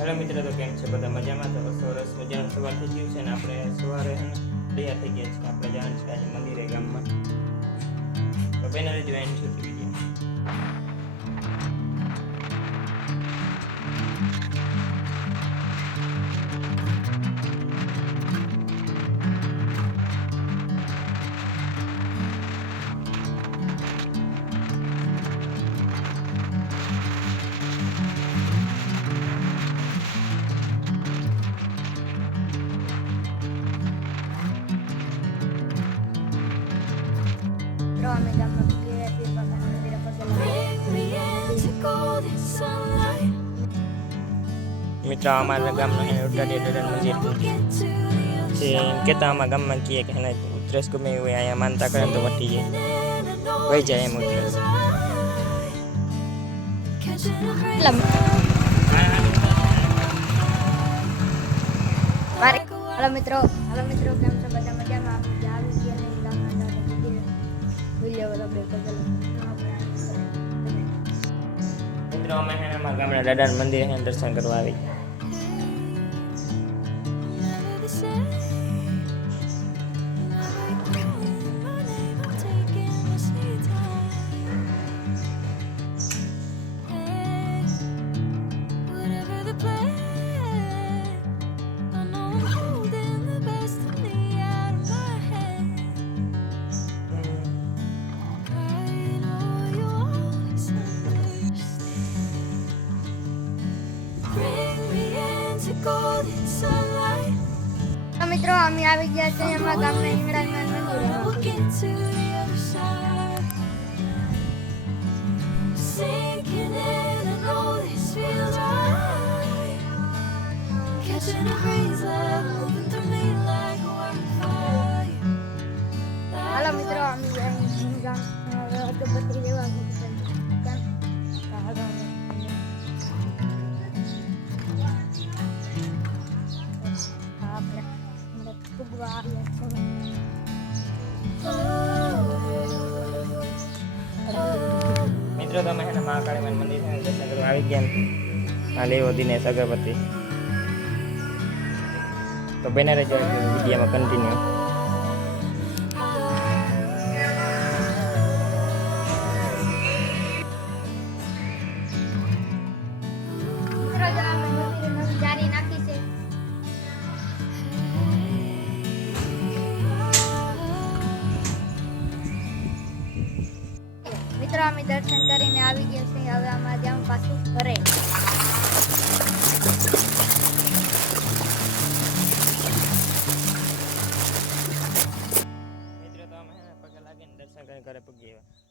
Hello મિત્રો, તો કેમ છે બધા? મજામાં? તો સરસ મજાનું સવાર થઈ ગયું છે ને આપણે સવારે તૈયાર થઈ ગયા છીએ. આપણે જવાનું છે આજે મંદિરે ગામમાં. તો બેનરે જોઈન છે વિડીયો. અમે ગામમાં પીર બાબાના મંદિરે મિત્રો અમારા ગામનો એને ઉડાડી મંદિર છે. એમ કહેતા અમારા ગામમાં કહીએ કે એને ઉતરેસ ગમે હોય અહીંયા માનતા કરે તો વટી જાય, વહી જાય એમ ઉતરેસ. હાલો મિત્રો કેમ છો બધા? મજામાં? આવી ગયા ને ગામના મંદિરે વિડિયો આપણે મિત્રો અમે અમારા ગામના દાદાના મંદિરે દર્શન કરવા આવી. મિત્રો અમે આવી ગયા છે અમારા ગામના હિંગળાજમાં મંદિરે. હાલો મિત્રો અમે અગરબત્તી લેવા મિત્રો તમે છે ને મહાકાળી મંદિર દર્શન કરવા આવી ગયા. આ લેવો દિનેશ અગરબત્તી. તો બને રહેજો વિડીયોમાં કન્ટિન્યુ. જારી નાખી છે. મિત્રો અમે દર્શન કરીને આવી ગયા છીએ. હવે અમારે જવાનું પાછું ઘરે. મિત્રો તો અમે પગે લાગીને દર્શન કરીને ઘરે પગી આવ્યા.